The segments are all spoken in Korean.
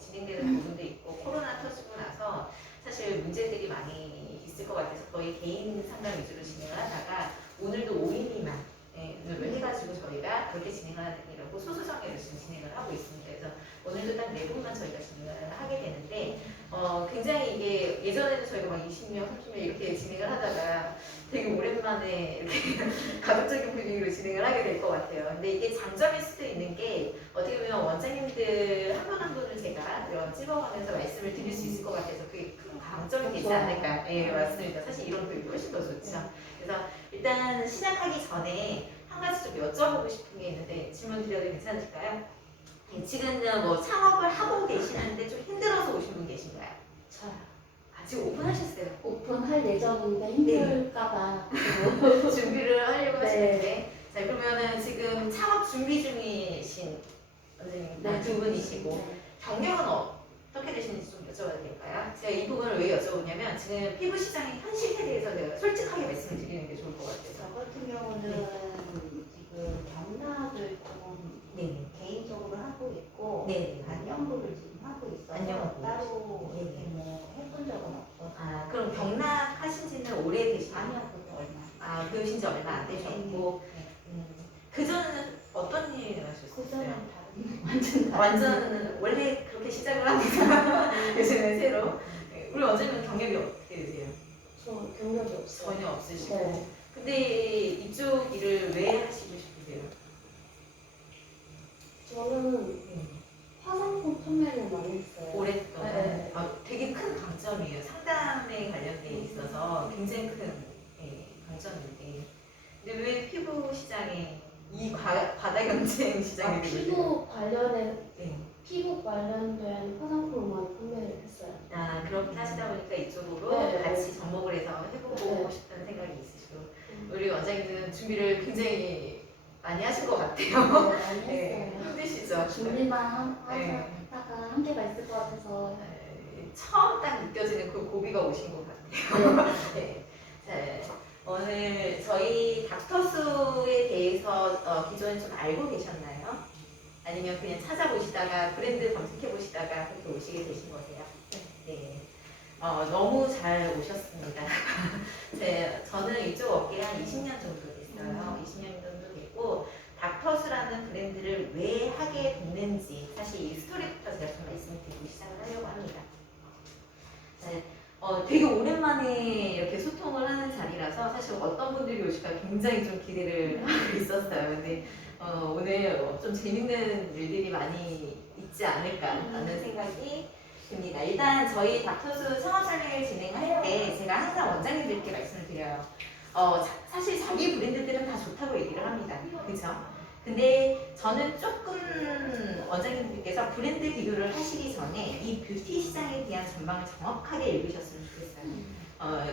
진행되는 부분도 있고 코로나 터지고 나서 사실 문제들이 많이 있을 것 같아서 거의 개인 상담 위주로 진행을 하다가 오늘도 5인 미만으로 해가지고 저희가 그렇게 진행하려고 소수정예로 지금 진행을 하고 있습니다. 그래서 오늘도 딱 4분만 저희가 진행을 하게 되는데 굉장히 이게 예전에는 저희가 막 20명, 30명 이렇게 진행을 하다가 되게 오랜만에 이렇게 가족적인 분위기로 진행을 하게 될 것 같아요. 근데 이게 장점일 수도 있는 게 어떻게 보면 원장님들 한 분 한 분을 제가 찝어가면서 말씀을 드릴 수 있을 것 같아서 그게 큰 강점이 되지 않을까. 네, 맞습니다. 사실 이런 교육이 훨씬 더 좋죠. 그래서 일단 시작하기 전에 한 가지 좀 여쭤보고 싶은 게 있는데 질문 드려도 괜찮으실까요? 네, 지금 뭐 창업을 하고 계시는데 좀 힘들어서 오신 분 계신가요? 저요. 지금 오픈하셨어요? 오픈할 예정인데 힘들까봐 준비를 하려고 네. 하시는데 자 그러면은 지금 창업 준비 중이신 원장님 두 분이시고 네. 경력은 어떻게 되시는지 좀 여쭤봐도 될까요? 제가 이 부분을 왜 여쭤보냐면 지금 피부 시장의 현실에 대해서 제가 솔직하게 말씀을 드리는 게 좋을 것 같아서 저 같은 경우는 지금 경락을 좀 네. 개인적으로 하고 있고 네. 안연부를 지금 하고 있어서 안연부. 따로 네. 이렇게 뭐 해본 적은 없어서. 아 그럼 경락하신 지는 오래되시나요? 아니요, 그거 얼마. 배우신 지 얼마 안 되셨고 그전에는 어떤 일 하셨어요? 그전엔 다른 완전 다른. 완전 원래 그렇게 시작을 합니다. 요즘은 새로. 우리 원장님은 경력이 어떻게 되세요? 저 경력이 없어요. 전혀 없으시고. 네. 근데 이쪽 일을 왜 하시고 싶으세요? 저는 화장품 판매를 많이 했어요. 오랫동안. 네. 되게 큰 강점이에요. 상담에 관련돼 있어서 굉장히 큰 강점인데. 근데 왜 피부 시장에 이 과다 경쟁 시장에 피부 관련된 화장품을 많이 판매를 했어요. 그렇게 하시다 보니까 이쪽으로 네. 같이 접목을 해서 해보고 네. 싶다는 생각이 있으시고 우리 원장님은 준비를 굉장히 많이 하신 것 같아요. 많이 네, 했어요. 힘드시죠? 준비만 네. 하다가 한계가 있을 것 같아서. 처음 딱 느껴지는 그 고비가 오신 것 같아요. 네. 네. 자, 오늘 저희 닥터수에 대해서 기존에 좀 알고 계셨나요? 아니면 그냥 찾아보시다가 브랜드 검색해 보시다가 그렇게 오시게 되신 거세요? 네. 너무 잘 오셨습니다. 저는 이쪽 업계에 한 20년 정도 됐어요. 20년 정도 됐고 닥터스라는 브랜드를 왜 하게 됐는지 사실 이 스토리부터 제가 좀 말씀드리고 시작을 하려고 합니다. 네. 되게 오랜만에 이렇게 소통을 하는 자리라서 사실 어떤 분들이 오실까 굉장히 좀 기대를 하고 있었어요. 근데 오늘 좀 재밌는 일들이 많이 있지 않을까라는 생각이 듭니다. 일단 저희 닥터수 창업설명을 진행할 때 제가 항상 원장님들께 말씀을 드려요. 사실 자기 브랜드들은 다 좋다고 얘기를 합니다. 그죠? 근데 저는 조금 원장님들께서 브랜드 비교를 하시기 전에 이 뷰티 시장에 대한 전망을 정확하게 읽으셨으면 좋겠어요.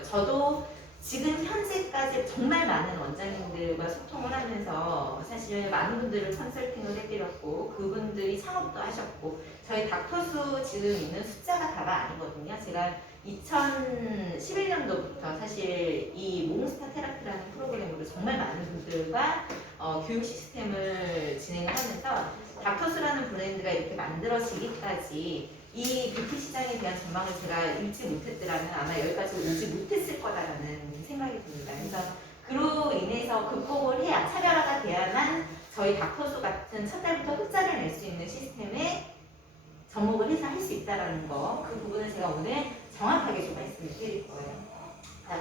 저도 지금 현재까지 정말 많은 원장님들과 소통을 하면서 사실 많은 분들을 컨설팅을 해드렸고 그분들이 창업도 하셨고 저희 닥터수 지금 있는 숫자가 다가 아니거든요. 제가 2011년도부터 사실 이 몽스타 테라피라는 프로그램으로 정말 많은 분들과 교육 시스템을 진행을 하면서 닥터수라는 브랜드가 이렇게 만들어지기까지 이 뷰티 시장에 대한 전망을 제가 읽지 못했더라면 아마 여기까지 오지 못했을 거다라는 생각이 듭니다. 그래서 그로 인해서 극복을 해야 차별화가 돼야만 저희 닥터수 같은 첫 달부터 흑자를 낼 수 있는 시스템에 접목을 해서 할 수 있다는 거, 그 부분을 제가 오늘 정확하게 좀 말씀을 드릴 거예요.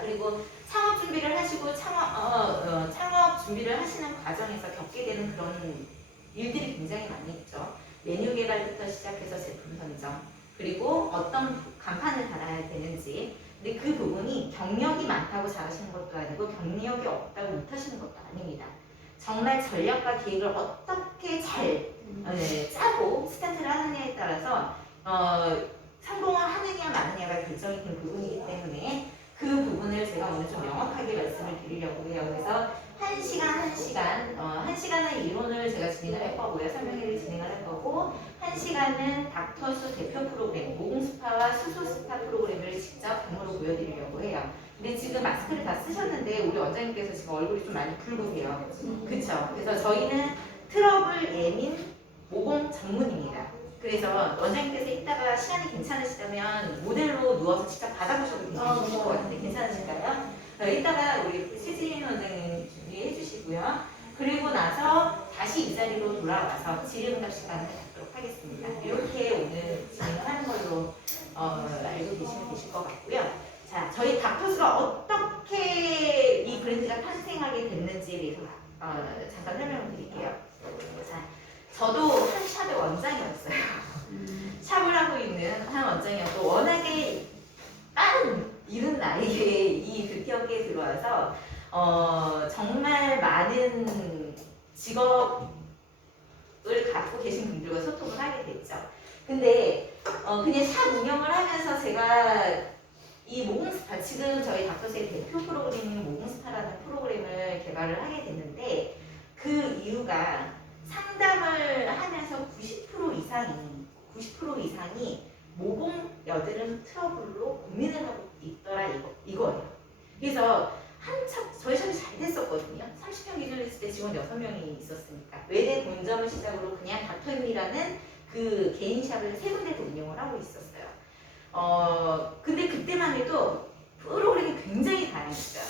그리고 창업 준비를 하시고 창업 준비를 하시는 과정에서 겪게 되는 그런 일들이 굉장히 많이 있죠. 메뉴 개발부터 시작해서 제품 선정, 그리고 어떤 간판을 달아야 되는지. 근데 그 부분이 경력이 많다고 잘하시는 것도 아니고 경력이 없다고 못하시는 것도 아닙니다. 정말 전략과 기획을 어떻게 잘 짜고 스타트를 하느냐에 따라서 성공을 하느냐 마느냐가 결정이 되는 부분이기 때문에 그 부분을 제가 오늘 좀 명확하게 말씀을 드리려고 해요. 그래서 1시간은 이론을 제가 진행을 할 거고요. 설명회를 진행을 할 거고 1시간은 닥터수 대표 프로그램, 모공스파와 수소스파 프로그램을 직접 데모로 보여드리려고 해요. 근데 지금 마스크를 다 쓰셨는데 우리 원장님께서 지금 얼굴이 좀 많이 붉으세요. 그쵸? 그래서 저희는 트러블 예민 모공 전문입니다. 그래서 원장님께서 이따가 시간이 괜찮으시다면 모델로 누워서 직접 받아보셔도 괜찮으실 것 같은데 괜찮으실까요? 이따가 우리 최진 원장님 준비해 주시고요. 그리고 나서 다시 이 자리로 돌아와서 질의응답 시간을 갖도록 하겠습니다. 이렇게 오늘 진행하는 걸로 알고 계시면 되실 것 같고요. 자, 저희 닥터스가 어떻게 이 브랜드가 탄생하게 됐는지에 대해서 잠깐 설명을 드릴게요. 자, 저도 한 샵의 원장이었어요. 샵을 하고 있는 한 원장이었고 워낙에 빠른 이른 나이에 이 뷰티업계에 들어와서 정말 많은 직업을 갖고 계신 분들과 소통을 하게 됐죠. 근데 그냥 샵 운영을 하면서 제가 이 모공스파, 지금 저희 닥터스의 대표 프로그램인 모공스파라는 프로그램을 개발을 하게 됐는데 그 이유가 상담을 하면서 90% 이상이 모공 여드름 트러블로 고민을 하고 있더라 이거예요. 그래서 한참 저희 샵이 잘 됐었거든요. 30명 기준으로 했을 때 직원 6명이 있었으니까 외대 본점을 시작으로 그냥 닥터임이라는 그 개인 샵을 3군데도 운영을 하고 있었어요. 근데 그때만 해도 프로그램이 굉장히 다양했어요.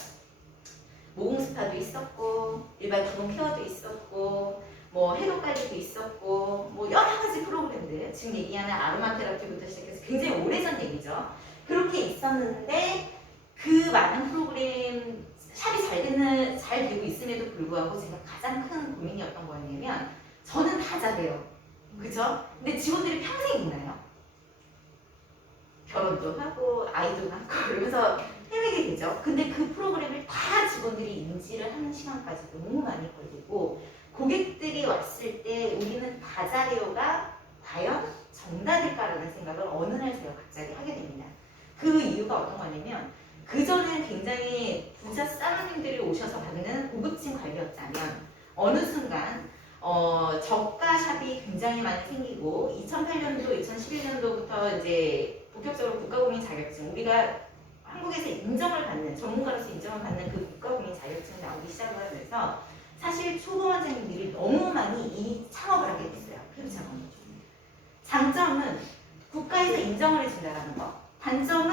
모공 스파도 있었고 일반 기본 케어도 있었고 뭐 해독 관리도 있었고 뭐 여러 가지 프로그램들 지금 얘기하는 아로마 테라피부터 시작해서 굉장히 오래전 얘기죠. 그렇게 있었는데 그 많은 프로그램 샵이 잘 되고 있음에도 불구하고 제가 가장 큰 고민이었던 거였냐면 저는 다 잘해요. 그죠? 근데 직원들이 평생 있나요? 결혼도 하고 아이도 낳고 그러면서 헤매게 되죠. 근데 그 프로그램을 다 직원들이 인지를 하는 시간까지 너무 많이 걸리고 고객들이 왔을 때 우리는 다 잘해요가 과연 정답일까라는 생각을 어느 날 제가 갑자기 하게 됩니다. 그 이유가 어떤 거냐면 그전엔 굉장히 부자 사모님들이 오셔서 받는 고급진 관리였다면 어느 순간 저가 샵이 굉장히 많이 생기고 2008년도, 2011년도부터 이제 본격적으로 국가공인 자격증 우리가 한국에서 인정을 받는 전문가로서 인정을 받는 그 국가공인 자격증이 나오기 시작을 하면서 사실 초보 원장님들이 너무 많이 이 창업을 하게 됐어요. 피부 창업. 장점은 국가에서 인정을 해준다는 거. 단점은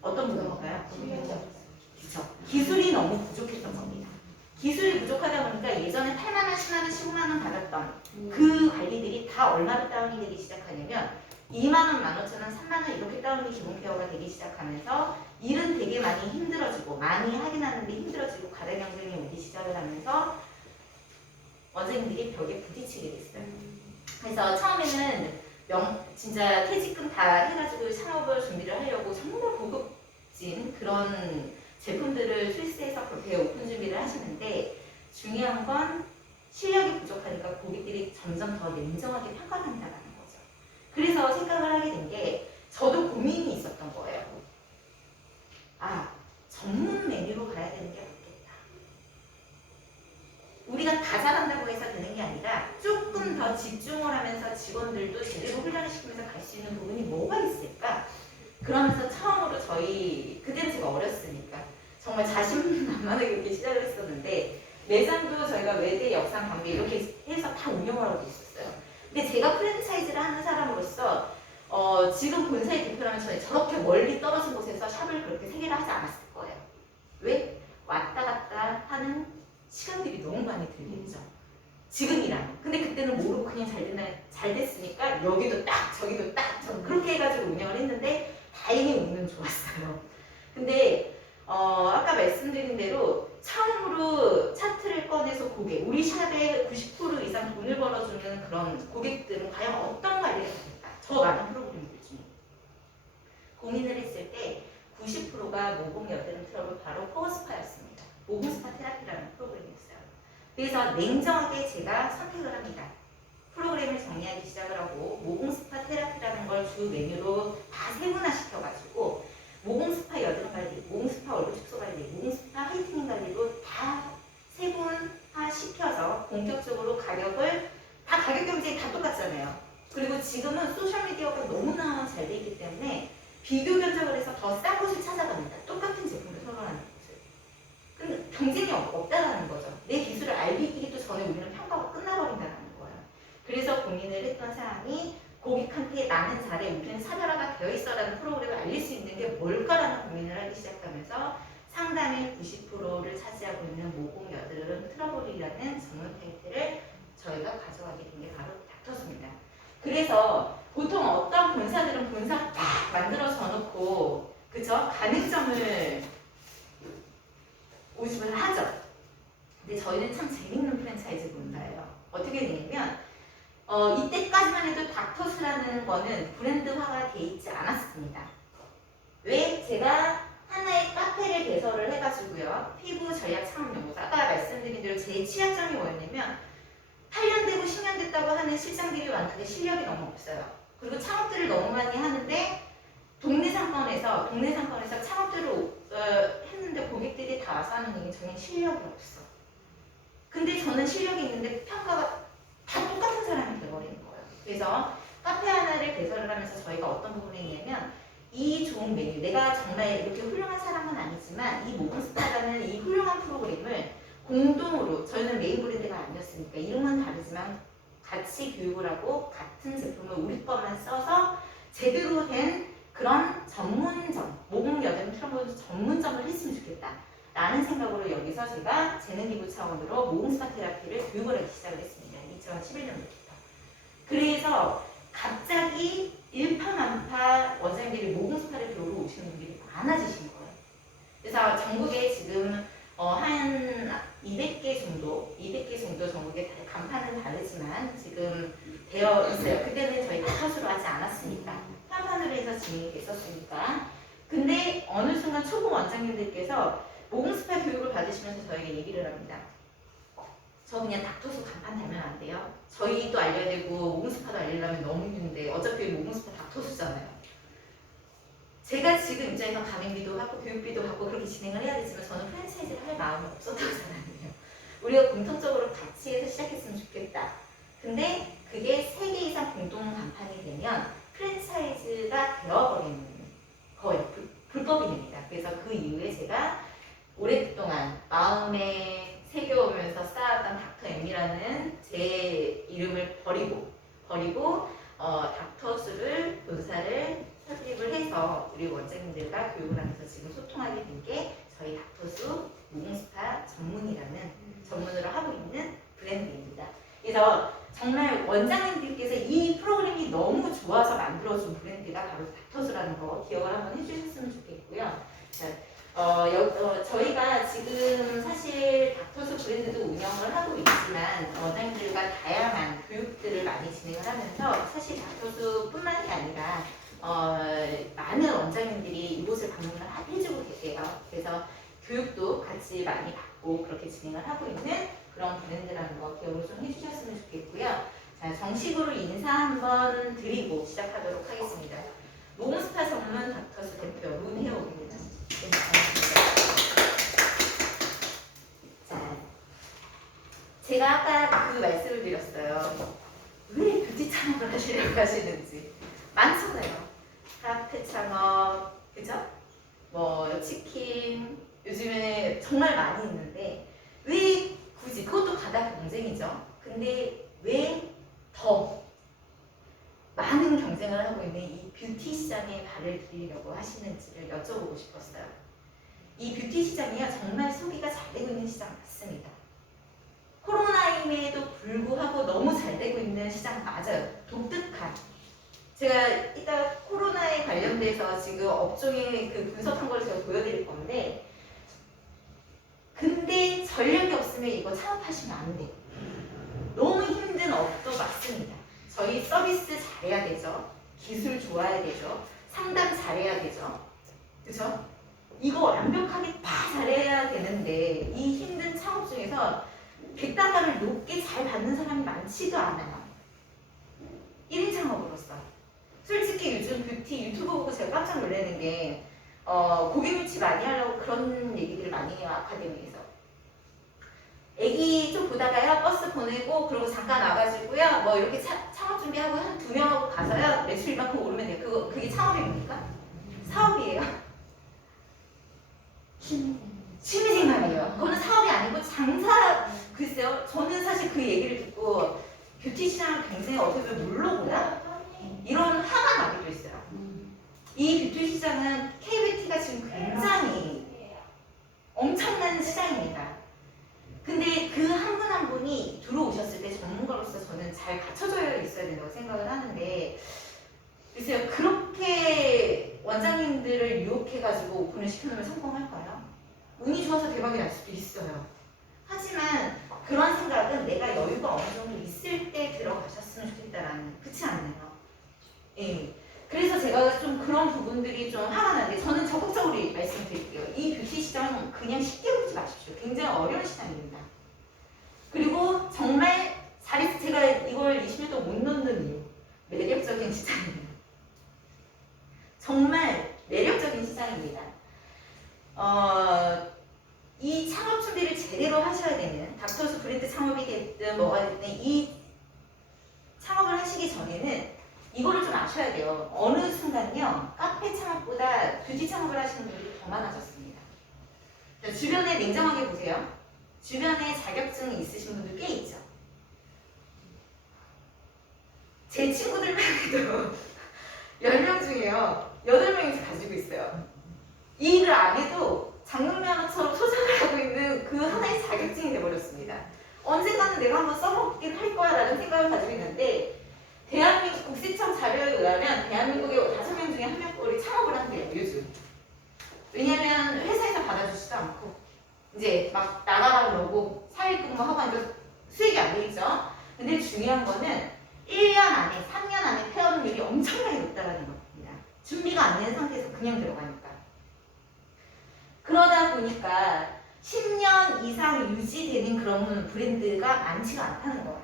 어떤 부분일까요? 그렇죠. 기술이 너무 부족했던 겁니다. 기술이 부족하다 보니까 예전에 8만 원, 10만 원, 15만 원 받았던 그 관리들이 다 얼마로 다운이 되기 시작하냐면 2만 원, 15,000원, 3만 원 이렇게 다운이 기본 케어가 되기 시작하면서 일은 되게 많이 힘들어지고 많이 하긴 하는데 힘들어지고 가닥 경쟁이 오기 시작을 하면서 원장님들이 벽에 부딪히게 됐어요. 그래서 처음에는 진짜 퇴직금 다 해가지고 창업을 준비를 하려고 정말 고급진 그런 제품들을 출시해서 그렇게 오픈 준비를 하시는데 중요한 건 실력이 부족하니까 고객들이 점점 더 냉정하게 평가한다는 거죠. 그래서 생각을 하게 된 게 저도 고민이 있었던 거예요. 아, 전문 메뉴로 가야 되는 게 맞겠다. 우리가 다 잘한다고 해서 되는 게 아니라 조금 더 집중을 하면서 직원들도 제대로 훈련을 시키면서 갈 수 있는 부분이 뭐가 있을까? 그러면서 처음으로 그때는 제가 어렸으니까 정말 자신만만하게 이렇게 시작을 했었는데 매장도 저희가 외대, 역삼, 방배 이렇게 해서 다 운영을 하고 있었어요. 근데 제가 프랜차이즈를 하는 사람으로서 지금 본사의 대표라면 저는 저렇게 멀리 떨어진 곳에서 샵을 그렇게 3개를 하지 않았을 거예요. 왜? 왔다 갔다 하는 시간들이 너무 많이 들겠죠. 지금이랑. 근데 그때는 모르고 그냥 잘 됐으니까 여기도 딱 저기도 딱 그렇게 해가지고 운영을 했는데 다행히 운은 좋았어요. 근데 아까 말씀드린 대로 처음으로 차트를 꺼내서 우리 샵에 90% 이상 돈을 벌어주는 그런 고객들은 과연 어떤 관리를 받을까? 저 많은 프로그램들 중에 고민을 했을 때 90%가 모공 여드름 트러블 바로 코어스파였습니다. 모공스파 테라피라는 프로그램이었어요. 그래서 냉정하게 제가 선택을 합니다. 프로그램을 정리하기 시작을 하고 모공스파 테라피라는 걸 주 메뉴로 다 세분화시켜가지고 모공스파 여드름 관리, 모공스파 얼굴 축소 관리, 모공스파 화이트닝 관리로 다 세분화시켜서 본격적으로 가격을 다 가격 경쟁이 다 똑같잖아요. 그리고 지금은 소셜미디어가 너무나 잘 돼 있기 때문에 비교 견적을 해서 더 싼 곳을 찾아갑니다. 똑같은 제품을 선호하는 곳을. 근데 경쟁이 없다라는 거죠. 내 기술을 알리기도 전에 우리는 평가가 끝나버린다는 거예요. 그래서 고민을 했던 사람이 사람들에게 나는 잘해, 우리는 차별화가 되어 있어라는 프로그램을 알릴 수 있는 게 뭘까라는 고민을 하기 시작하면서 상담의 90%를 차지하고 있는 모공 여드름 트러블이라는 전문 타이틀을 저희가 가져가게 된 게 바로 닥터스입니다. 그래서 보통 어떤 본사들은 본사 딱 만들어져 놓고 그죠? 가맹점을 오집을 하죠. 근데 저희는 참 재밌는 프랜차이즈 본사예요. 어떻게 되냐면 이때까지만 해도 닥터스라는 거는 브랜드화가 돼 있지 않았습니다. 왜? 제가 하나의 카페를 개설을 해가지고요. 피부 전략 창업연구소. 아까 말씀드린 대로 제 취약점이 뭐였냐면 8년 되고 10년 됐다고 하는 실장들이 많은데 실력이 너무 없어요. 그리고 창업들을 너무 많이 하는데 동네 상권에서 창업들을 했는데 고객들이 다 와서 하는 얘기는 저는 실력이 없어. 근데 저는 실력이 있는데 평가가 다 똑같은 사람이 돼버리는 거예요. 그래서 카페 하나를 개설을 하면서 저희가 어떤 부분에 있냐면 이 좋은 메뉴, 내가 정말 이렇게 훌륭한 사람은 아니지만 이 모공스파라는 이 훌륭한 프로그램을 공동으로, 저희는 메인 브랜드가 아니었으니까 이름은 다르지만 같이 교육을 하고 같은 제품을 우리 것만 써서 제대로 된 그런 전문점, 모공 여드름 트러블 전문점을 했으면 좋겠다 라는 생각으로 여기서 제가 재능 기부 차원으로 모공스파 테라피를 교육을 하기 시작을 했습니다. 2011년부터. 그래서 갑자기 일파만파 원장님들이 모공스파를 배우러 오시는 분들이 많아지신 거예요. 그래서 전국에 지금 한 200개 정도 전국에 간판은 다르지만 지금 되어 있어요. 그때는 저희 닥터스로 하지 않았으니까 판판으로 해서 진행이 됐었으니까. 근데 어느 순간 초보 원장님들께서 모공스파 교육을 받으시면서 저에게 얘기를 합니다. 저 그냥 닥터스 간판 달면 안 돼요? 저희도 알려야 되고 모공스파도 알리려면 너무 힘든데 어차피 모공스파 닥터스잖아요. 제가 지금 입장에서 가맹비도 하고 교육비도 하고 그렇게 진행을 해야 되지만 저는 프랜차이즈를 할 마음이 없었던 사람이에요. 우리가 공통적으로 같이 해서 시작했으면 좋겠다. 근데 그게 3개 이상 공동 간판이 되면 프랜차이즈가 되어버리는 거예요. 불법이 됩니다. 그래서 그 이후에 제가 오랫동안 마음에 새겨오면서 쌓았던 닥터 M이라는 제 이름을 버리고 닥터스를 본사를 설립을 해서 우리 원장님들과 교육을 하면서 지금 소통하게 된 게 저희 닥터스 모공스파 전문으로 하고 있는 브랜드입니다. 그래서 정말 원장님들께서 이 프로그램이 너무 좋아서 만들어준 브랜드가 바로 닥터스라는 거 기억을 한번 해주셨으면 좋겠고요. 저희가 지금 사실 닥터스 브랜드도 운영을 하고 있지만 원장님들과 다양한 교육들을 많이 진행을 하면서 사실 닥터스뿐만이 아니라 많은 원장님들이 이곳을 방문을 해주고 계세요. 그래서 교육도 같이 많이 받고 그렇게 진행을 하고 있는 그런 브랜드라는 거 기억을 좀 해주셨으면 좋겠고요. 자, 정식으로 인사 한번 드리고 시작하도록 하겠습니다. 모공스파 전문 닥터스 대표 문혜옥입니다. 자, 제가 아까 그 말씀을 드렸어요. 왜 뷰티 창업을 하시려고 하시는지. 많잖아요. 카페 창업, 그죠? 뭐 치킨, 요즘에 정말 많이 있는데 왜 굳이, 그것도 바닥 경쟁이죠. 근데 왜 더 많은 경쟁을 하고 있는 이 뷰티 시장에 발을 들이려고 하시는지를 여쭤보고 싶었어요. 이 뷰티 시장이요, 정말 소비가 잘 되고 있는 시장 맞습니다. 코로나임에도 불구하고 너무 잘 되고 있는 시장 맞아요. 독특한. 제가 이따 코로나에 관련돼서 지금 업종의 그 분석한 걸 제가 보여드릴 건데, 근데 전력이 없으면 이거 창업하시면 안 돼요. 너무 힘든 업도 맞습니다. 저희 서비스 잘해야 되죠. 기술 좋아야 되죠. 상담 잘해야 되죠. 그죠? 이거 완벽하게 다 잘해야 되는데 이 힘든 창업 중에서 객단가를 높게 잘 받는 사람이 많지도 않아요. 1인 창업으로서. 솔직히 요즘 뷰티 유튜브 보고 제가 깜짝 놀라는 게 고객 유치 많이 하려고 그런 얘기들을 많이 해요. 아카데미에서. 애기 좀 보다가요, 버스 보내고 그리고 잠깐 와가지고요, 뭐 이렇게 창업 준비하고 한 2명하고 가서요, 매출 이만큼 오르면 돼요. 그게 창업입니까? 사업이에요. 취미생활이에요. 그거는 사업이 아니고 장사. 글쎄요, 저는 사실 그 얘기를 듣고 뷰티 시장을 굉장히 어떻게 보면 물러보다 이런 화가 나기도 있어요. 이 뷰티 시장은 K뷰티가 지금 굉장히 엄청난 시장입니다. 근데 그 한 분 한 분이 들어오셨을 때 전문가로서 저는 잘 갖춰져 있어야 된다고 생각을 하는데, 글쎄요, 그렇게 원장님들을 유혹해가지고 오픈을 시켜놓으면 성공할까요? 운이 좋아서 대박이 날 수도 있어요. 하지만 그런 생각은 내가 여유가 어느 정도 있을 때 들어가셨으면 좋겠다라는, 그렇지 않나요? 예. 그래서 제가 좀 그런 부분들이 좀 화가 나는데, 저는 적극적으로 말씀드릴게요. 이 뷰티 시장은 그냥 쉽게 보지 마십시오. 굉장히 어려운 시장입니다. 그리고 정말 잘해서 제가 이걸 20년 동안 못 넣는 이유, 매력적인 시장입니다. 정말 매력적인 시장입니다. 이 창업 준비를 제대로 하셔야 되는, 닥터스 브랜드 창업이 됐든 뭐가 됐든 이 창업을 하시기 전에는 이거를 좀 아셔야 돼요. 어느 순간요, 카페 창업보다 뷰티 창업을 하시는 분들이 더 많아졌습니다. 자, 주변에 냉정하게 보세요. 주변에 자격증이 있으신 분들 꽤 있죠. 제 친구들만 해도 10명 중에요, 8명이 가지고 있어요. 이 일을 안 해도 장롱면허처럼 소장을 하고 있는 그 하나의 자격증이 돼버렸습니다. 언젠가는 내가 한번 써먹긴 할 거야 라는 생각을 가지고 있는데, 대한민국 국세청 자료에 의하면 대한민국의 5명 중에 1명꼴이 창업을 한대요, 요즘. 왜냐면 회사에서 받아주지도 않고 이제 막 나가라 그러고 사회근무하고 하니까 수익이 안 되겠죠. 근데 중요한 거는 1년 안에, 3년 안에 폐업률이 엄청나게 높다는 겁니다. 준비가 안 된 상태에서 그냥 들어가니까. 그러다 보니까 10년 이상 유지되는 그런 브랜드가 많지가 않다는 거예요.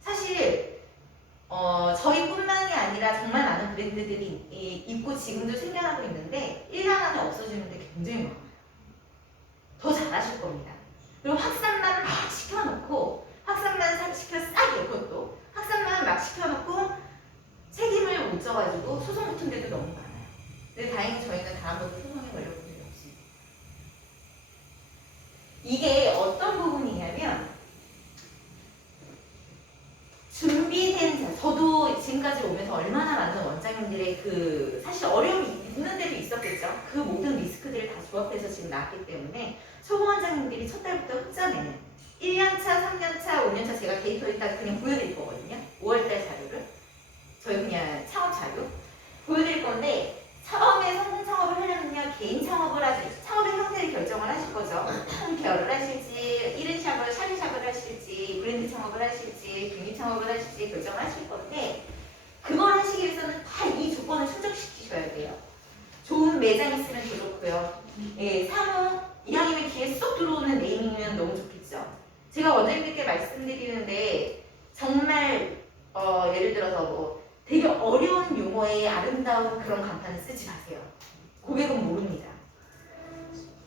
사실 저희뿐만이 아니라 정말 많은 브랜드들이 있고 지금도 생겨나고 있는데 1년 안에 없어지는 데 굉장히 많아요. 더 잘하실 겁니다. 그리고 확산만 막 시켜놓고, 확산만 시켜 싸게, 그것도 확산만 막 시켜놓고 책임을 못 져가지고 소송 붙은 데도 너무 많아요. 근데 다행히 저희는 다음부터 소송에 걸려본 적이 없습니다. 이게 어떤 부분이냐면, 준비된 자, 저도 지금까지 오면서 얼마나 많은 원장님들의 그 사실 어려움이 있는 데도 있었겠죠. 그 모든 리스크들을 다 조합해서 지금 나왔기 때문에 초보 원장님들이 첫 달부터 흑자내는 1년차, 3년차, 5년차 제가 데이터 일단 그냥 보여드릴 거거든요. 5월달 자료를 저희 그냥 창업 자료 보여드릴 건데, 처음에 성공 창업을 하려면요, 개인 창업을 하실, 창업의 형태를 결정을 하실 거죠. 홈케어를 하실지, 1인 샵을, 샤리샵을 하실지, 브랜드 창업을 하실지, 뷰티 창업을 하실지 결정을 하실 건데, 그걸 하시기 위해서는 다 이 조건을 충족시키셔야 돼요. 좋은 매장 있으면 좋고요. 예, 사무, 이왕이면 귀에 쏙 들어오는 네이밍이면 너무 좋겠죠. 제가 원장님들께 말씀드리는데, 정말 예를 들어서 뭐 되게 어려운 용어의 아름다운 그런 간판을 쓰지 마세요. 고객은 모릅니다.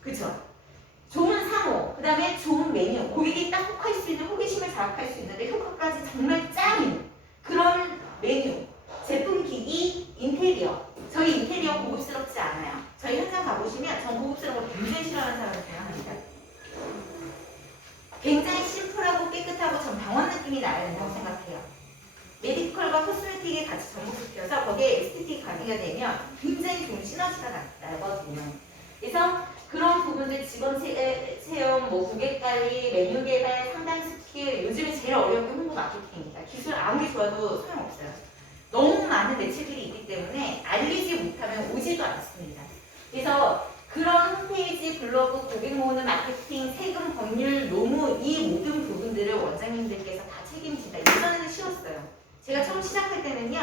그쵸? 좋은 사무, 그 다음에 좋은 메뉴, 고객이 딱 혹할 수 있는, 호기심을 자극할 수 있는데 효과까지 정말 짱인 그런 메뉴, 제품 기기, 인테리어. 저희 인테리어 고급스럽지 않아요. 저희 현장 가보시면 전 고급스러운 거 굉장히 싫어하는 사람을 생각합니다. 굉장히 심플하고 깨끗하고 전 병원 느낌이 나야 된다고 생각해요. 메디컬과 코스메틱이 같이 접목시켜서 거기에 에스테틱 가미가 되면 굉장히 좋은 시너지가 나거든요. 그래서 그런 부분들, 직원 채용, 뭐 고객 관리, 메뉴 개발, 상담 스킬, 요즘에 제일 어려운 게 홍보 마케팅입니다. 기술 아무리 좋아도 소용없어요. 너무 많은 매체들이 있기 때문에 알리지 못하면 오지도 않습니다. 그래서 그런 홈페이지, 블로그, 고객 모으는 마케팅, 세금, 법률, 노무, 이 모든 부분들을 원장님들께서 다 책임진다. 예전에는 쉬웠어요. 제가 처음 시작할 때는요,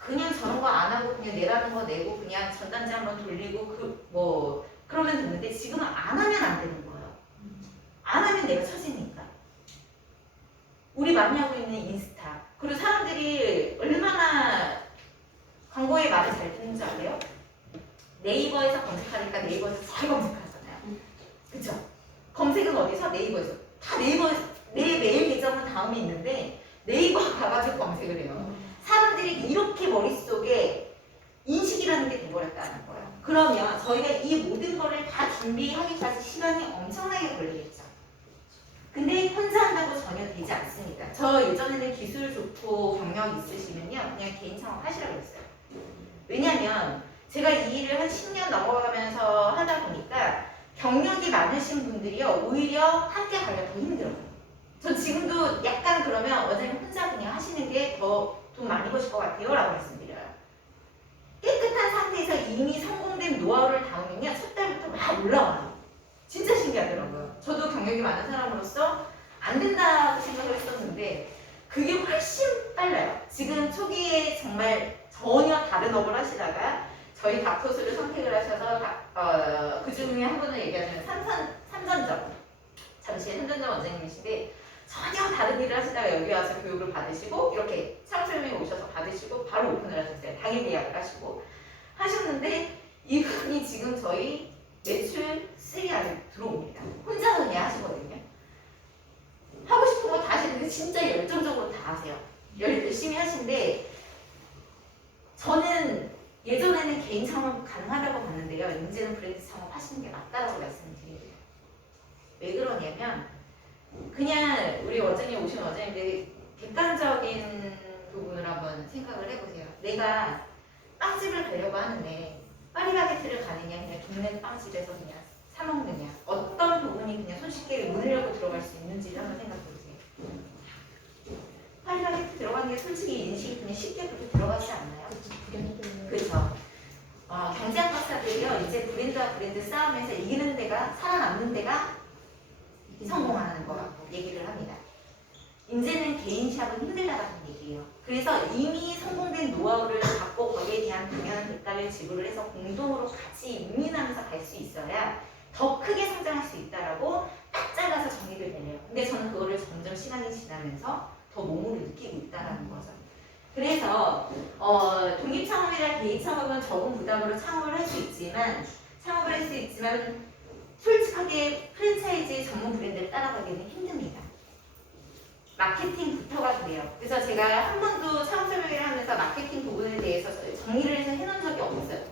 그냥 저런 거 안 하고 그냥 내라는 거 내고 그냥 전단지 한번 돌리고 그러면 되는데, 지금은 안 하면 안 되는 거예요. 안 하면 내가 처지니까. 우리 많이 하고 있는 인스타. 그리고 사람들이 얼마나 광고의 말을 잘 듣는 줄 알아요? 네이버에서 검색하니까 네이버에서 잘 검색하잖아요. 그쵸? 검색은 어디서? 네이버에서. 다 네이버에서. 내 메일 계정은 다음에 있는데 네이버 가가지고 검색을 해요. 사람들이 이렇게 머릿속에 인식이라는 게 돼버렸다는 거예요. 그러면 저희가 이 모든 거를 다 준비하기까지 시간이 엄청나게 걸리겠죠. 근데 혼자 한다고 전혀 되지 않습니다. 저 예전에는 기술 좋고 경력 있으시면요 그냥 개인 창업 하시라고 했어요. 왜냐면 제가 이 일을 한 10년 넘어가면서 하다 보니까 경력이 많으신 분들이요 오히려 함께 가기가 더 힘들어요. 저 지금도 약간 그러면 원장님 혼자 그냥 하시는 게 더 돈 많이 버실 것 같아요 라고 말씀드려요. 깨끗한 상태에서 이미 성공된 노하우를 담으면요 첫 달부터 막 올라와요. 진짜 신기하더라고요. 저도 경력이 많은 사람으로서 안 된다고 생각을 했었는데 그게 훨씬 빨라요. 지금 초기에 정말 전혀 다른 업을 하시다가 저희 닥터스를 선택을 하셔서 그 중에 한 분을 얘기하자면 삼선점 잠시 삼선점 원장님이신데 전혀 다른 일을 하시다가 여기 와서 교육을 받으시고 이렇게 창업설명회 오셔서 받으시고 바로 오픈을 하셨어요. 당일 예약을 하시고 하셨는데 이분이 지금 저희 매출 3 안에 들어옵니다. 혼자서 그냥 하시거든요. 하고 싶은 거 다 하시는데 진짜 열정적으로 다 하세요. 열심히 하시는데 저는 예전에는 개인 창업 가능하다고 봤는데요. 이제는 브랜드 창업 하시는 게 맞다라고 말씀을 드립니다. 왜 그러냐면 그냥 우리 원장님 오신 원장님들이 객관적인 부분을 한번 생각을 해보세요. 내가 빵집을 가려고 하는데 파리바게트를 가느냐 그냥 동네 빵집에서 그냥 사 먹느냐 어떤 부분이 그냥 손쉽게 문을 열고 들어갈 수 있는지를 한번 생각해보세요. 파리바게트 들어가는 게 솔직히 인식이 그냥 쉽게 그렇게 들어가지 않나요? 그렇죠. 경제학 박사들이요 이제 브랜드와 브랜드 싸움에서 이기는 데가 살아남는 데가 성공하는 거라고 얘기를 합니다. 이제는 개인 샵은 힘들다라는 얘기예요. 그래서 이미 성공된 노하우를 갖고 거기에 대한 당연한 대가를 지불을 해서 공동으로 같이 윈윈하면서 갈 수 있어야 더 크게 성장할 수 있다라고 딱 잘라서 정의를 내네요. 근데 저는 그거를 점점 시간이 지나면서 더 몸으로 느끼고 있다라는 거죠. 그래서 독립창업이나 개인 창업은 적은 부담으로 창업을 할 수 있지만 솔직하게 프랜차이즈 전문 브랜드를 따라가기는 힘듭니다. 마케팅부터가 그래요. 그래서 제가 한 번도 창업 설명회를 하면서 마케팅 부분에 대해서 정리를 해서 해놓은 적이 없어요.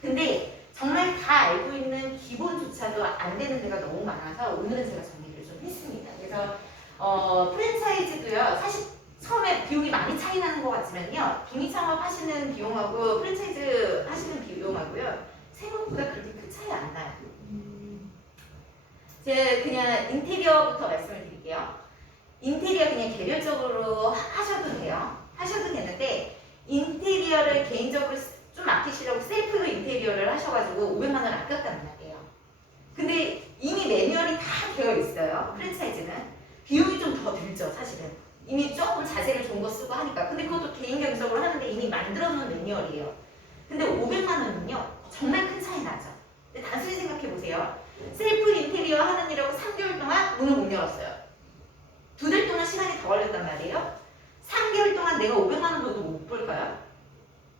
근데 정말 다 알고 있는 기본조차도 안 되는 데가 너무 많아서 오늘은 제가 정리를 좀 했습니다. 그래서 프랜차이즈도요. 사실 처음에 비용이 많이 차이 나는 것 같지만요. 독립창업 하시는 비용하고 프랜차이즈 하시는 비용하고요. 생각보다 그렇게 큰 차이 안 나요. 제가 그냥 인테리어부터 말씀을 드릴게요. 인테리어 그냥 개별적으로 하셔도 돼요. 하셔도 되는데 인테리어를 개인적으로 좀 아끼시려고 셀프로 인테리어를 하셔가지고 500만 원 아꼈단 말이에요. 근데 이미 매뉴얼이 다 되어 있어요. 프랜차이즈는 비용이 좀 더 들죠, 사실은. 이미 조금 자재를 좋은 거 쓰고 하니까. 근데 그것도 개인 경적으로 하는데 이미 만들어 놓은 매뉴얼이에요. 근데 500만 원은요 정말 큰 차이 나죠. 근데 단순히 생각해 보세요. 셀프 인테리어 하는 일하고 3개월 동안 문을 못 열었어요. 2달 동안 시간이 더 걸렸단 말이에요. 3개월 동안 내가 500만 원도 못 벌까요?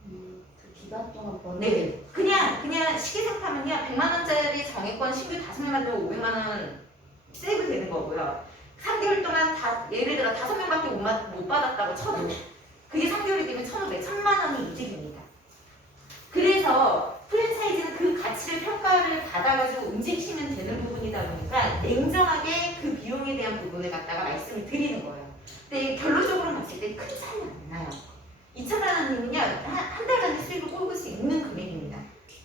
그 기간 동안 버는 네. 그냥 쉽게 생각하면요. 100만 원짜리 정액권 신규 5명만 들고 500만 원 세이브 되는 거고요. 3개월 동안 예를 들어 5명밖에 못 받았다고 쳐도 그게 3개월이 되면 1,500, 1,000만 원이 이득입니다. 그래서 프랜차이즈는 그 가치를 평가를 받아가지고 움직이시면 되는 부분이다 보니까 냉정하게 그 비용에 대한 부분을 갖다가 말씀을 드리는 거예요. 근데 결론적으로 봤을 때 큰 차이는 안 나요. 2,000만 원이면요 한 달간의 수익을 꼽을 수 있는 금액입니다.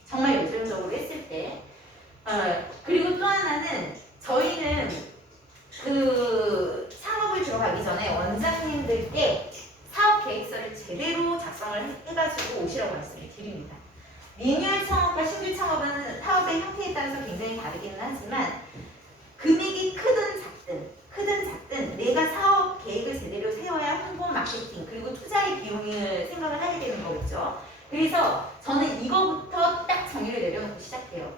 정말 요즘적으로 했을 때. 그리고 또 하나는 저희는 그 창업을 들어가기 전에 원장님들께 사업 계획서를 제대로 작성을 해가지고 오시라고 말씀을 드립니다. 리뉴얼 창업과 신규 창업은 사업의 형태에 따라서 굉장히 다르기는 하지만 금액이 크든 작든 내가 사업 계획을 제대로 세워야 홍보 마케팅 그리고 투자의 비용을 생각을 하게 되는 거겠죠. 그래서 저는 이거부터 딱 정의를 내려놓고 시작해요.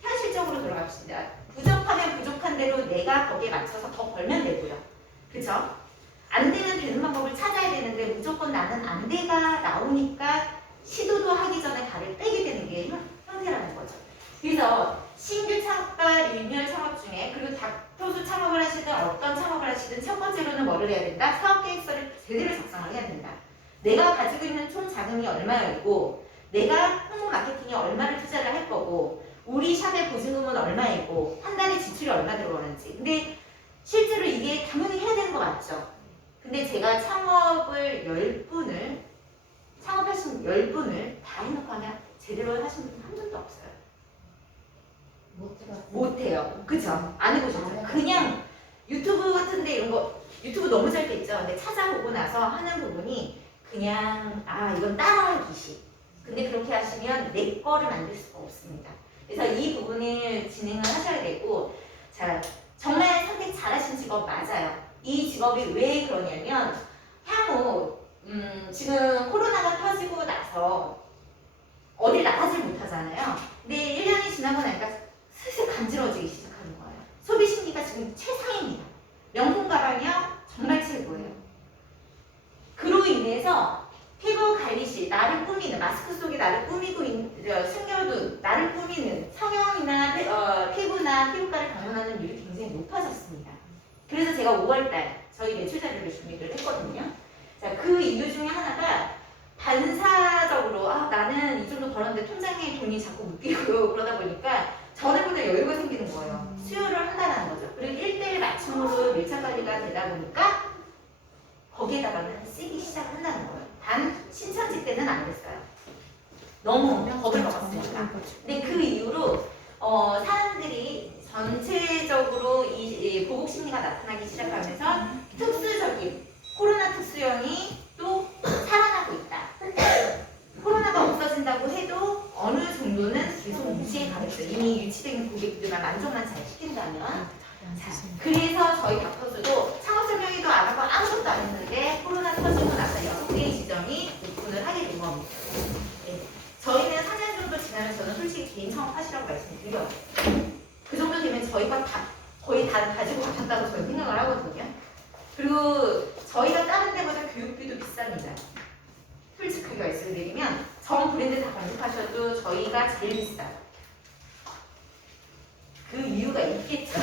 현실적으로 돌아갑시다. 부족하면 부족한 대로 내가 거기에 맞춰서 더 벌면 되고요. 그쵸? 안 되면 되는 방법을 찾아야 되는데 무조건 나는 안 돼가 나오니까 시도도 하기 전에 발을 빼게 되는 게 형태라는 거죠. 그래서 신규 창업과 리뉴얼 창업 중에 그리고 닥터스 창업을 하시든 어떤 창업을 하시든 첫 번째로는 뭐를 해야 된다? 사업 계획서를 제대로 작성을 해야 된다. 내가 가지고 있는 총 자금이 얼마이고 내가 홍보 마케팅에 얼마를 투자를 할 거고 우리 샵의 보증금은 얼마이고 한 달에 지출이 얼마 들어가는지. 근데 실제로 이게 당연히 해야 되는 거 맞죠? 근데 제가 창업하신 10분을 다 해놓고 하면 제대로 하신 분 한 분도 없어요. 못 들었어. 못해요. 그쵸? 안 해보셨죠? 그냥 유튜브 같은데 이런 거, 유튜브 너무 잘 됐죠? 근데 찾아보고 나서 하는 부분이 그냥, 이건 따라하기식. 근데 그렇게 하시면 내 거를 만들 수가 없습니다. 그래서 이 부분을 진행을 하셔야 되고, 자, 정말 선택 잘하신 직업 맞아요. 이 직업이 왜 그러냐면, 향후, 지금 코로나가 터지고 나서 어딜 나가질 못하잖아요. 근데 1년이 지나고 나니까 슬슬 간지러워지기 시작하는 거예요. 소비 심리가 지금 최상입니다. 명품 가방이요? 정말 최고예요. 그로 인해서 피부 관리실, 나를 꾸미는, 마스크 속에 나를 꾸미고 숨겨둔 나를 꾸미는 성형이나 피부나 피부과를 방문하는 률이 굉장히 높아졌습니다. 그래서 제가 5월달 저희 매출 자료를 준비를 했거든요. 자, 그 이유 중에 하나가 반사적으로 나는 이 정도 벌었는데 통장에 돈이 자꾸 묶이고 그러다 보니까 전에보다 여유가 생기는 거예요. 수요를 한다는 거죠. 그리고 1대1 맞춤으로 밀착 관리가 되다 보니까 거기에다가는 쓰기 시작한다는 거예요. 단 신천지 때는 안 됐어요. 너무 겁을 먹었으니까. 근데 그 이후로 사람들이 전체적으로 이 보복 심리가 나타나기 시작하면서 특수적인 코로나 특수형이 또 살아나고 있다. 코로나가 없어진다고 해도 어느 정도는 계속 유지해 가겠죠. 이미 유치된 고객들만 만족만 잘 시킨다면. 자, 그래서 저희 닥터스도 창업 설명회도 안 하고 아무것도 안 했는데 코로나 터지고 나서 6개의 지점이 오픈을 하게 된 겁니다. 네. 저희는 4년 정도 지나면 저는 솔직히 개인 창업하시라고 말씀드려요. 그 정도 되면 저희가 거의 다 가지고 가셨다고 저희 생각을 하거든요. 그리고 저희가 다른 데보다 교육비도 비쌉니다. 솔직하게 말씀드리면 전 브랜드 다 검색하셔도 저희가 제일 비싸요. 그 이유가 있겠죠.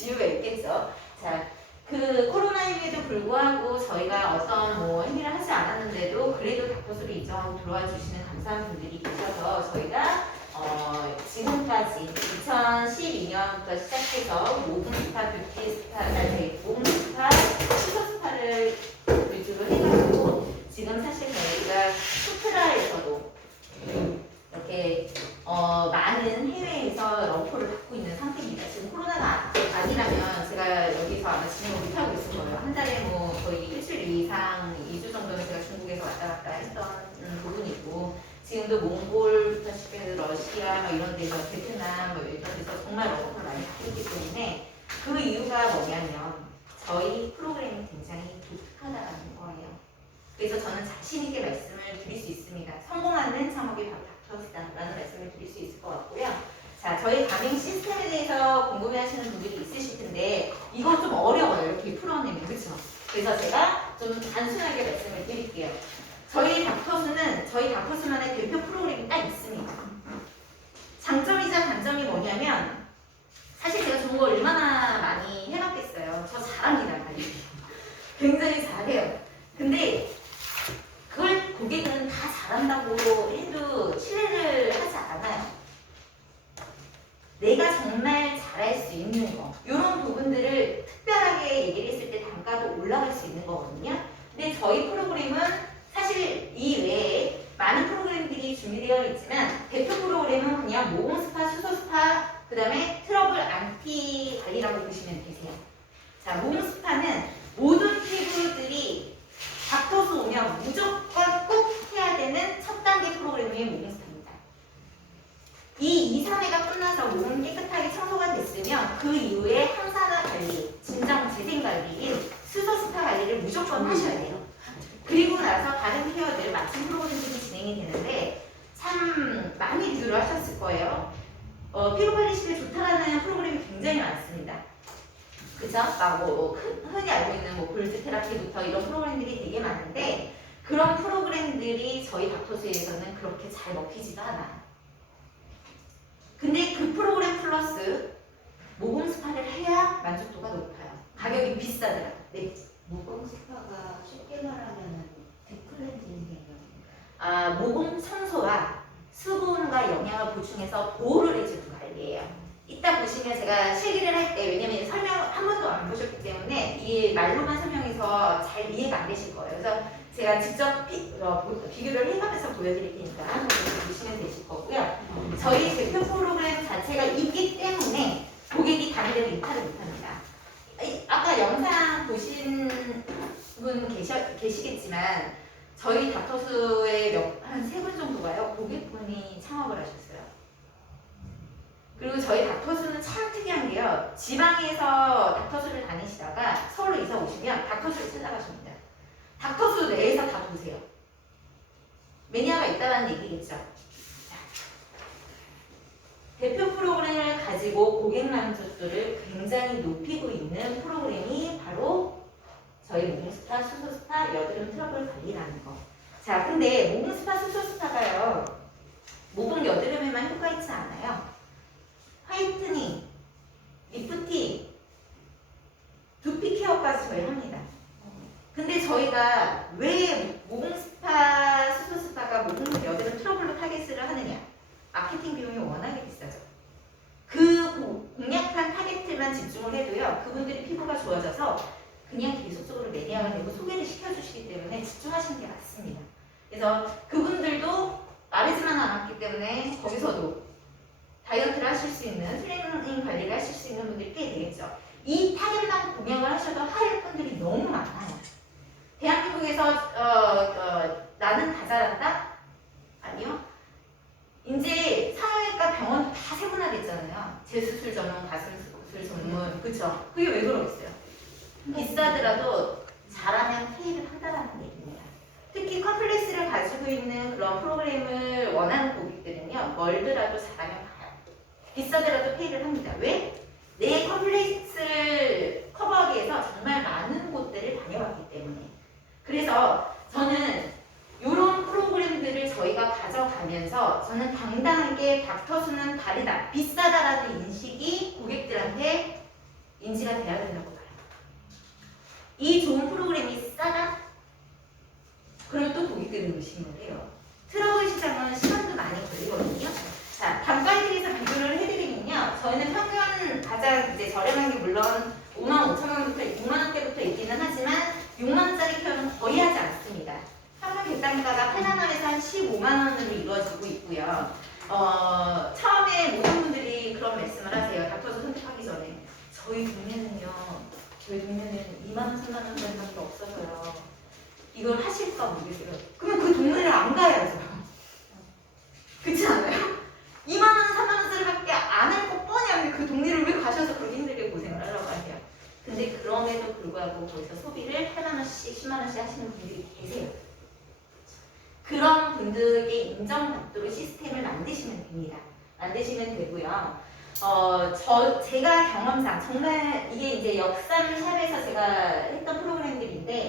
이유가 있겠죠. 자, 그 코로나19에도 불구하고 저희가 어떤 행위를 하지 않았는데도 그래도 닥터스를 인정하고 들어와 주시는 감사한 분들이 계셔서 저희가 지금까지 2012년부터 시작해서 모든 스파, 뷰티 스파, 모든 스파, 수소 스파를 위주로 해가지고 지금 사실 저희가 수프라에서도 이렇게 많은 해외에서 러프를 받고 있는 상태입니다. 지금 코로나가 아니라면 제가 여기서 아마 진행을 못하고 있을 거예요. 한 달에 뭐 거의 일주일 이상, 2주 정도는 제가 중국에서 왔다 갔다 했던 부분이고 지금도 몽골부터 시작해서 러시아 이런 데서 베트남 이런 데서 정말 러프를 많이 받고 있기 때문에 그 이유가 뭐냐면 저희 프로그램이 굉장히 독특하다는 거예요. 그래서 저는 자신 있게 말씀을 드릴 수 있습니다. 성공하는 창업이 바로 닥터스다라는 말씀을 드릴 수 있을 것 같고요. 자, 저희 가맹 시스템에 대해서 궁금해하시는 분들이 있으실 텐데 이거 좀 어려워요. 이렇게 풀어내면 그렇죠? 그래서 제가 좀 단순하게 말씀을 드릴게요. 저희 닥터스만의 대표 프로그램이 딱 있습니다. 장점이자 단점이 뭐냐면 사실 제가 좋은 거 얼마나 많이 해봤겠어요. 저 잘합니다, 많이. 굉장히 잘해요. 근데 그걸 고객은 다 잘한다고 해도 신뢰를 하지 않아요. 내가 정말 잘할 수 있는 거 이런 부분들을 특별하게 얘기를 했을 때 단가도 올라갈 수 있는 거거든요. 근데 저희 프로그램은 사실 이 외에 많은 프로그램들이 준비되어 있지만 대표 프로그램은 그냥 모공 스파, 수소 스파, 그 다음에 트러블 안티 관리라고 보시면 되세요. 자, 모공 스파는 모든 피부들이 닥터스 오면 무조건 꼭 해야 되는 첫 단계 프로그램이 모공 스파입니다. 이 2, 3회가 끝나서 몸 깨끗하게 청소가 됐으면 그 이후에 항산화 관리, 진정 재생 관리인 수소 스파 관리를 무조건 하셔야 돼요. 그리고 나서 다른 케어들 맞춤 프로그램들이 진행이 되는데 참 많이 리뷰를 하셨을 거예요. 피부 관리실에 좋다라는 프로그램이 굉장히 많습니다. 그죠? 흔히 알고 있는 골드 테라피부터 이런 프로그램들이 되게 많은데 그런 프로그램들이 저희 닥터스에서는 그렇게 잘 먹히지도 않아요. 근데 그 프로그램 플러스 모공 스파를 해야 만족도가 높아요. 가격이 비싸더라고요. 네. 모공 스파가 쉽게 말하면 딥클렌징 개념인가요? 모공 청소와 수분과 영양을 보충해서 보호를 해주는 관리예요. 이따 보시면 제가 실기를 할 때, 왜냐면 설명 한 번도 안 보셨기 때문에 이 말로만 설명해서 잘 이해가 안 되실 거예요. 그래서 제가 직접 비교를 해가면서 보여드릴 테니까 한번 보시면 되실 거고요. 저희 대표 프로그램 자체가 있기 때문에 고객이 다른 데로 이탈을 못합니다. 아까 영상 보신 분 계시겠지만 저희 닥터스의 한 3분 정도가요 고객분이 창업을 하셨어요. 그리고 저희 닥터스는 참 특이한 게요, 지방에서 닥터스를 다니시다가 서울로 이사 오시면 닥터스를 찾아가십니다. 닥터스 내에서 다 보세요. 매니아가 있다는 얘기겠죠. 자, 대표 프로그램을 가지고 고객 만족도를 굉장히 높이고 있는 프로그램이 바로 저희 모공스파, 수소스파, 여드름 트러블 관리라는 거. 자, 근데 모공스파, 수소스파가요, 모공 여드름에만 효과 있지 않아요. 화이트닝, 리프팅, 두피 케어까지 저희 합니다. 근데 저희가 왜 모공스파, 수소스파가 모공 여드름 트러블로 타겟을 하느냐? 마케팅 비용이 워낙에 비싸죠. 그 공략한 타겟만 집중을 해도요, 그분들이 피부가 좋아져서 그냥 계속적으로 매니아가 되고 소개를 시켜주시기 때문에 집중하시는 게 맞습니다. 그래서 그분들도 마르지만 않았기 때문에 거기서도 다이어트를 하실 수 있는, 슬림 관리를 하실 수 있는 분들이 꽤 되겠죠. 이 타겟만 공략을 하셔도 할 분들이 너무 많아요. 대한민국에서 나는 다 잘한다? 아니요. 이제 성형외과 병원 다 세분화됐잖아요. 재수술 전문, 가슴수술 전문, 그쵸? 그게 왜 그러겠어요? 비싸더라도 잘하면 페이를 한다는 얘기입니다. 특히 컴플렉스를 가지고 있는 그런 프로그램을 원하는 고객들은요, 멀더라도 잘하면 가요. 비싸더라도 페이를 합니다. 왜? 내 컴플렉스를 커버하기 위해서 정말 많은 곳들을 다녀왔기 때문에. 그래서 저는 이런 프로그램들을 저희가 가져가면서 저는 당당하게 닥터스는 다르다, 비싸다라는 인식이 고객들한테 인지가 돼야 된다고 봐요. 이 좋은 프로그램이 싸다? 그럼 또 고객들이 의심을 해요. 트러블 시장은 시간도 많이 걸리거든요. 자, 단가이드에서 비교를 해드리면요, 저희는 평균 가장 이제 저렴한 게 물론 55,000원부터 6만원대부터 있기는 하지만 6만원짜리 케어는 거의 하지 않습니다. 평균 객단가가 8만원에서 한 15만원으로 이루어지고 있고요. 처음에 모든 분들이 그런 말씀을 하세요. 닥터스 선택하기 전에. 저희 동네는 2만원, 3만원짜리밖에 없어서요. 이걸 하실까 모르겠어요. 그러면 그 동네를 안 가야죠. 그렇지 않아요? 2만원, 3만원짜리밖에 안 할 거 뻔히 하는데 그 동네를 왜 가셔서 그렇게 힘들게 고생을 하려고 하세요. 근데 그럼에도 불구하고 거기서 소비를 8만원씩, 10만원씩 하시는 분들이 계세요. 그런 분들에게 인정받도록 시스템을 만드시면 됩니다. 만드시면 되고요. 제가 경험상 정말 이게 이제 역삼 샵에서 제가 했던 프로그램들인데